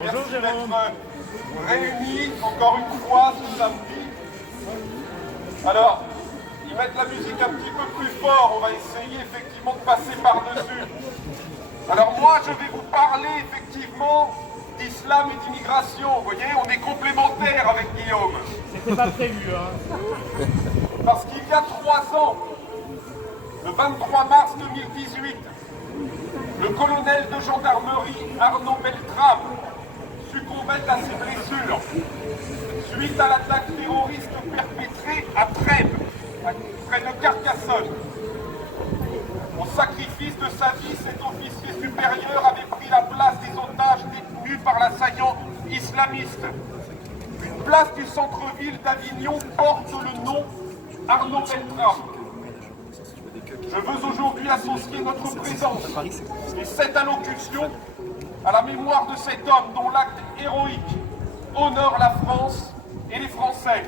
Bonjour Jérôme. Réunis encore une fois ce samedi. Alors, ils mettent la musique un petit peu plus fort, on va essayer effectivement de passer par-dessus. Alors moi, je vais vous parler effectivement d'islam et d'immigration. Vous voyez, on est complémentaires avec Guillaume. C'était pas prévu, hein. Parce qu'il y a 3 ans, le 23 mars 2018, le colonel de gendarmerie Arnaud Beltrame succombait à ses blessures suite à l'attaque terroriste perpétrée à Trèbes, près de Carcassonne. Au sacrifice de sa vie, cet officier supérieur avait pris la place des otages détenus par l'assaillant islamiste. Une place du centre-ville d'Avignon porte le nom Arnaud Beltrame. Je veux aujourd'hui associer notre présence et cette allocution à la mémoire de cet homme dont l'acte héroïque honore la France et les Français.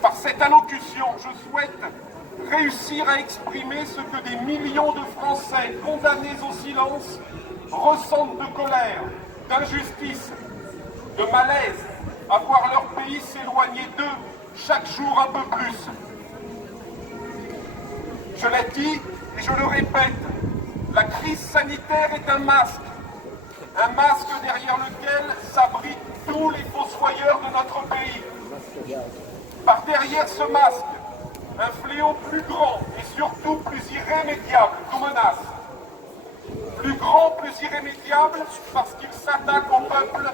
Par cette allocution, je souhaite réussir à exprimer ce que des millions de Français condamnés au silence ressentent de colère, d'injustice, de malaise à voir leur pays s'éloigner d'eux chaque jour un peu plus. Je l'ai dit et je le répète, la crise sanitaire est un masque derrière lequel s'abritent tous les fossoyeurs de notre pays. Par derrière ce masque, un fléau plus grand et surtout plus irrémédiable nous menace. Plus grand, plus irrémédiable parce qu'il s'attaque au peuple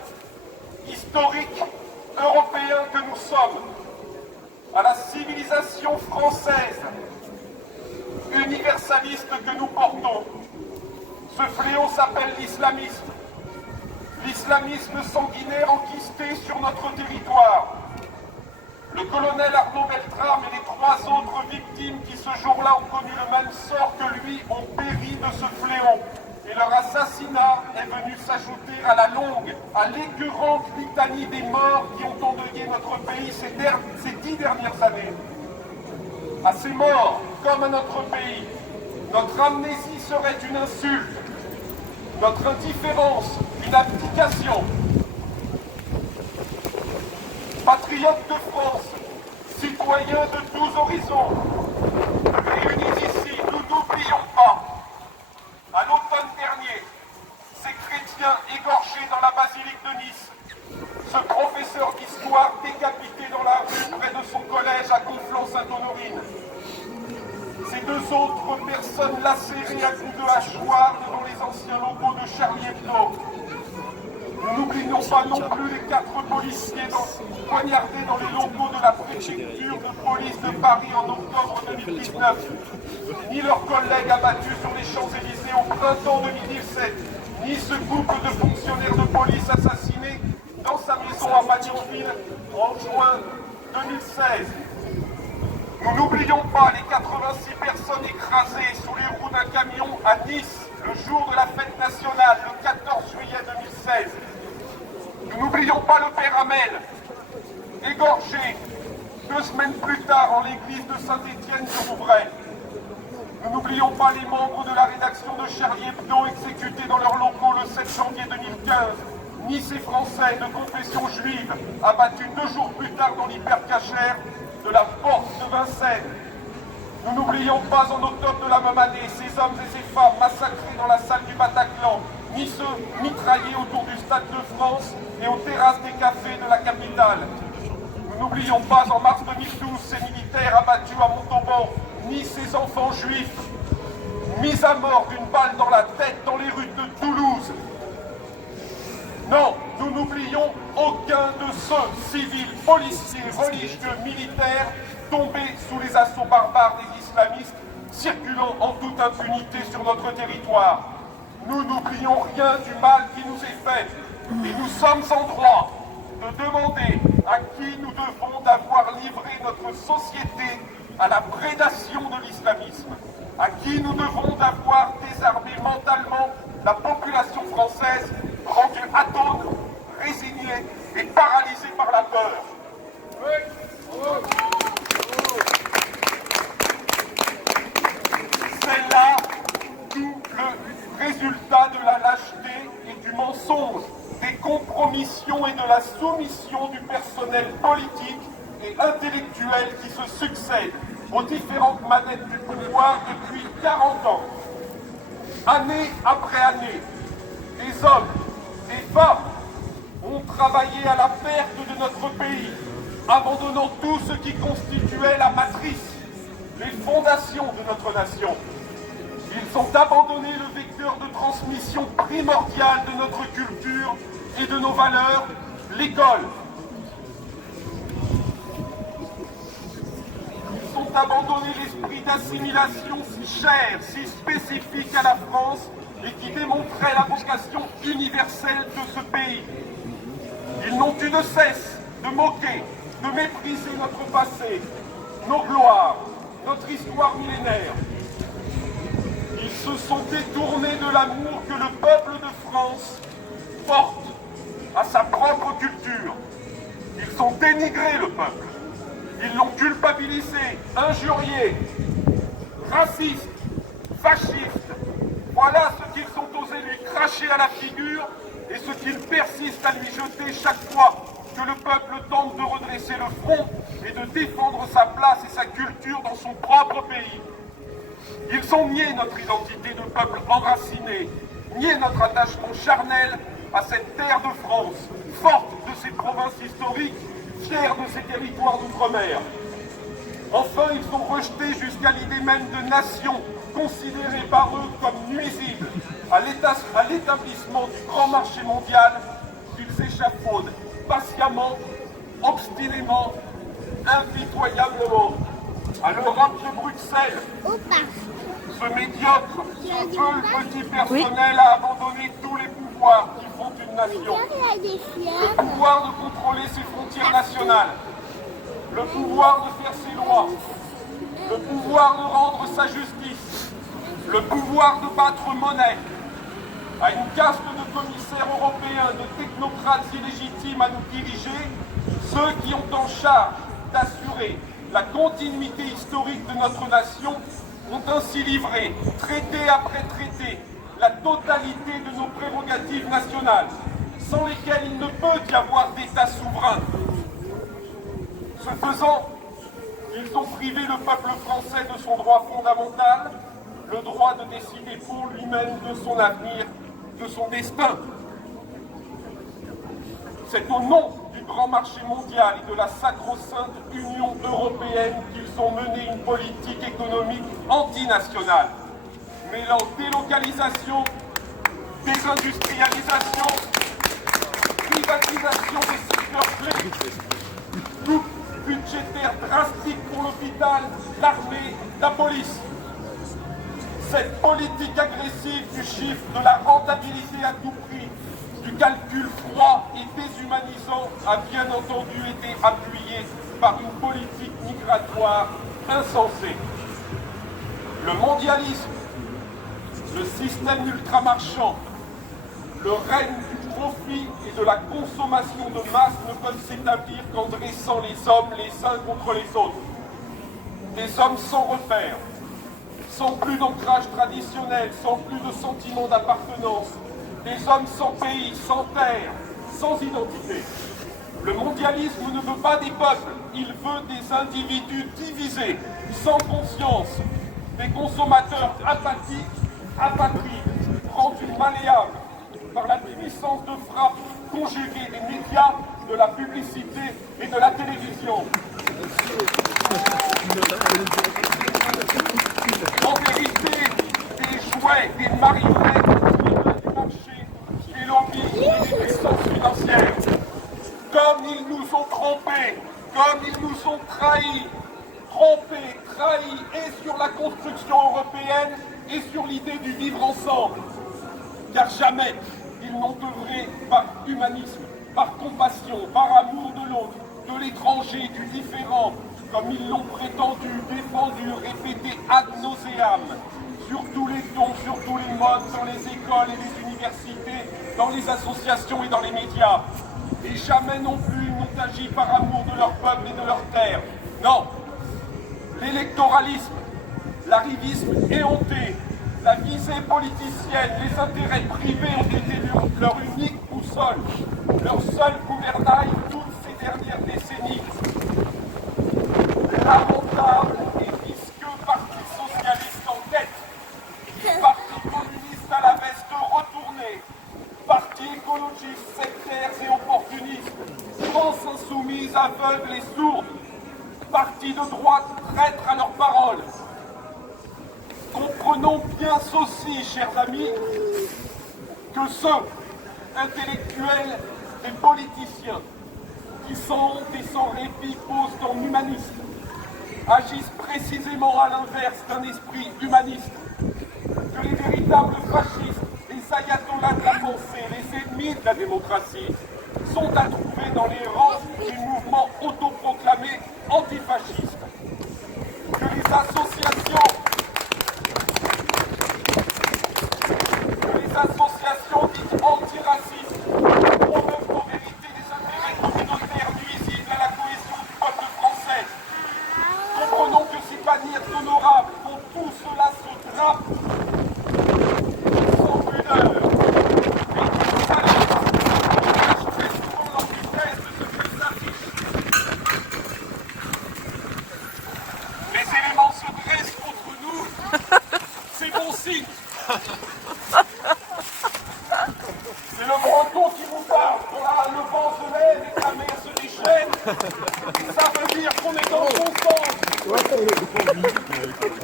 historique européen que nous sommes, à la civilisation française, universaliste que nous portons. Ce fléau s'appelle l'islamisme. L'islamisme sanguinaire enquisté sur notre territoire. Le colonel Arnaud Beltrame et les 3 autres victimes qui ce jour-là ont connu le même sort que lui ont péri de ce fléau. Et leur assassinat est venu s'ajouter à la longue, à l'écœurante litanie des morts qui ont endeuillé notre pays ces 10 dernières années. À ces morts, comme à notre pays, notre amnésie serait une insulte, notre indifférence, une abdication. Patriotes de France, citoyens de tous horizons, réunis ici, nous n'oublions pas, à l'automne dernier, ces chrétiens égorgés dans la basilique de Nice, ce professeur d'histoire décapité dans la rue près de son collège à Conflans-Sainte-Honorine, ces 2 autres personnes lacérées à coups de hachoir devant les anciens locaux de Charlie Hebdo. Nous n'oublions pas non plus les 4 policiers poignardés dans les locaux de la préfecture de police de Paris en octobre 2019, ni leurs collègues abattus sur les Champs-Élysées au printemps 2017, ni ce couple de fonctionnaires de police assassinés dans sa maison à Magnanville en juin 2016. Nous n'oublions pas les 86 personnes écrasées sous les roues d'un camion à Nice le jour de la fête nationale, le 14 juillet 2016. Nous n'oublions pas le père Hamel, égorgé 2 semaines plus tard en l'église de Saint-Étienne-du-Rouvray. Nous n'oublions pas les membres de la rédaction de Charlie Hebdo exécutés dans leurs locaux le 7 janvier 2015, ni ces Français de confession juive abattus 2 jours plus tard dans l'hypercachère de la porte de Vincennes. Nous n'oublions pas en octobre de la même année ces hommes et ces femmes massacrés dans la salle du Bataclan, ni ceux mitraillés autour du Stade de France et aux terrasses des cafés de la capitale. Nous n'oublions pas en mars 2012 ces militaires abattus à Montauban, ni ces enfants juifs mis à mort d'une balle dans la tête dans les rues de Toulouse. Non, nous n'oublions aucun de ceux civils, policiers, religieux, militaires tombés sous les assauts barbares des islamistes circulant en toute impunité sur notre territoire. Nous n'oublions rien du mal qui nous est fait et nous sommes en droit de demander à qui nous devons d'avoir livré notre société à la prédation de l'islamisme, à qui nous devons d'avoir désarmé mentalement la population française rendue atone, résignée et paralysée par la peur. C'est là tout le résultat de la lâcheté et du mensonge des des compromissions et de la soumission du personnel politique et intellectuel qui se succèdent aux différentes manettes du pouvoir depuis 40 ans. Année après année, des hommes, des femmes ont travaillé à la perte de notre pays, abandonnant tout ce qui constituait la matrice, les fondations de notre nation. Ils ont abandonné le vecteur de transmission primordial de notre culture et de nos valeurs, l'école. Ils ont abandonné l'esprit d'assimilation si cher, si spécifique à la France et qui démontrait la vocation universelle de ce pays. Ils n'ont eu de cesse de moquer, de mépriser notre passé, nos gloires, notre histoire millénaire. Ils se sont détournés de l'amour que le peuple de France porte à sa propre culture. Ils ont dénigré le peuple. Ils l'ont culpabilisé, injurié, raciste, fasciste. Voilà ce qu'ils ont osé lui cracher à la figure et ce qu'ils persistent à lui jeter chaque fois que le peuple tente de redresser le front et de défendre sa place et sa culture dans son propre pays. Ils ont nié notre identité de peuple enraciné, nié notre attachement charnel à cette terre de France, forte de ses provinces historiques, fière de ses territoires d'outre-mer. Enfin, ils ont rejeté jusqu'à l'idée même de nation, considérée par eux comme nuisible à l'établissement du grand marché mondial qu'ils échafaudent patiemment, obstinément, impitoyablement. À l'Europe de Bruxelles, ce médiocre, ce peu petit personnel a abandonné tous les pouvoirs qui font une nation. Le pouvoir de contrôler ses frontières nationales, le pouvoir de faire ses lois, le pouvoir de rendre sa justice, le pouvoir de battre monnaie, à une caste de commissaires européens, de technocrates illégitimes à nous diriger, ceux qui ont en charge d'assurer la continuité historique de notre nation ont ainsi livré, traité après traité, la totalité de nos prérogatives nationales, sans lesquelles il ne peut y avoir d'État souverain. Ce faisant, ils ont privé le peuple français de son droit fondamental, le droit de décider pour lui-même de son avenir, de son destin. C'est au nom du grand marché mondial et de la sacro-sainte Union européenne qu'ils ont mené une politique économique antinationale, mêlant délocalisation, désindustrialisation, privatisation des secteurs clés, coupe budgétaire drastique pour l'hôpital, l'armée, la police. Cette politique agressive du chiffre, de la rentabilité à tout prix, du calcul froid et déshumanisant a bien entendu été appuyée par une politique migratoire insensée. Le mondialisme, le système ultramarchand, le règne du profit et de la consommation de masse ne peuvent s'établir qu'en dressant les hommes les uns contre les autres. Des hommes sans repères, sans plus d'ancrage traditionnel, sans plus de sentiment d'appartenance, des hommes sans pays, sans terre, sans identité. Le mondialisme ne veut pas des peuples, il veut des individus divisés, sans conscience, des consommateurs apathiques, apatrides, rendus malléables par la puissance de frappe conjuguée des médias, de la publicité et de la télévision. En vérité, des jouets, des marionnettes du marché, des lobbies et des puissances financières. Comme ils nous ont trompés, comme ils nous ont trahis, et sur la construction européenne et sur l'idée du vivre ensemble. Car jamais ils n'ont œuvré par humanisme, par compassion, par amour de l'autre, de l'étranger, du différent, comme ils l'ont prétendu, défendu, répété ad nauseam, sur tous les tons, sur tous les modes, dans les écoles et les universités, dans les associations et dans les médias. Et jamais non plus ils n'ont agi par amour de leur peuple et de leur terre. Non, l'électoralisme, l'arrivisme éhonté, la visée politicienne, les intérêts privés ont été leur unique boussole. leur seul gouvernail toutes ces dernières décennies. Lamentable et visqueux parti socialiste en tête, parti communiste à la veste retournée, parti écologiste, sectaires et opportunistes, France insoumise, aveugle et sourde, parti de droite, traître à leurs paroles. Comprenons bien ceci, chers amis, que ceux, intellectuels et politiciens, qui sans honte et sans répit posent en humanistes, agissent précisément à l'inverse d'un esprit humaniste, que les véritables fascistes, les ayatollahs de la pensée, les ennemis de la démocratie, sont à trouver dans les rangs des mouvements autoproclamés antifascistes, que les associations dites antiracistes promeuvent en vérité des intérêts communautaires nuisibles à la cohésion du peuple français. Comprenons que ces bannières honorables dont tout cela se drape sans pudeur et qui salissent cachent très souvent leur vitesse de ce qu'ils affichent. Les éléments se dressent contre nous, c'est bon signe. C'est le breton qui vous parle, quand le vent se lève et que la mer se déchaîne. Ça veut dire qu'on est dans le bon sens.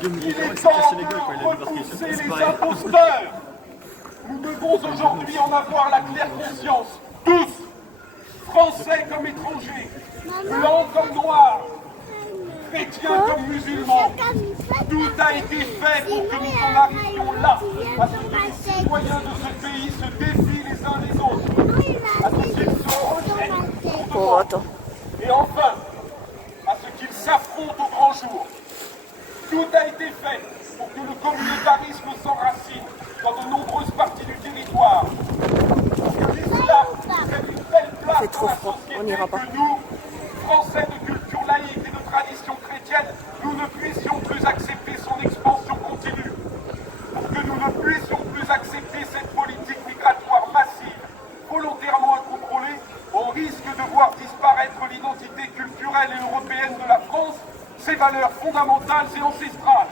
Il est temps de repousser les imposteurs. Nous devons aujourd'hui en avoir la claire conscience. Tous, Français comme étrangers, blancs comme noirs, chrétiens comme musulmans, tout a été fait pour que nous en arrivions là, à ce que les citoyens de ce pays se défient les uns les autres, à ce qu'ils se rejettent pour devant, et enfin, à ce qu'ils s'affrontent au grand jour. Tout a été fait pour que le communautarisme s'enracine dans de nombreuses parties du territoire, pour que l'islam prenne une belle place dans la société, que nous, Français de culture laïque et de tradition chrétienne, nous ne puissions plus accepter son expansion continue, pour que nous ne puissions plus accepter cette politique migratoire massive, volontairement incontrôlée, au risque de voir disparaître l'identité culturelle et européenne de la France, ses valeurs fondamentales et ancestrales.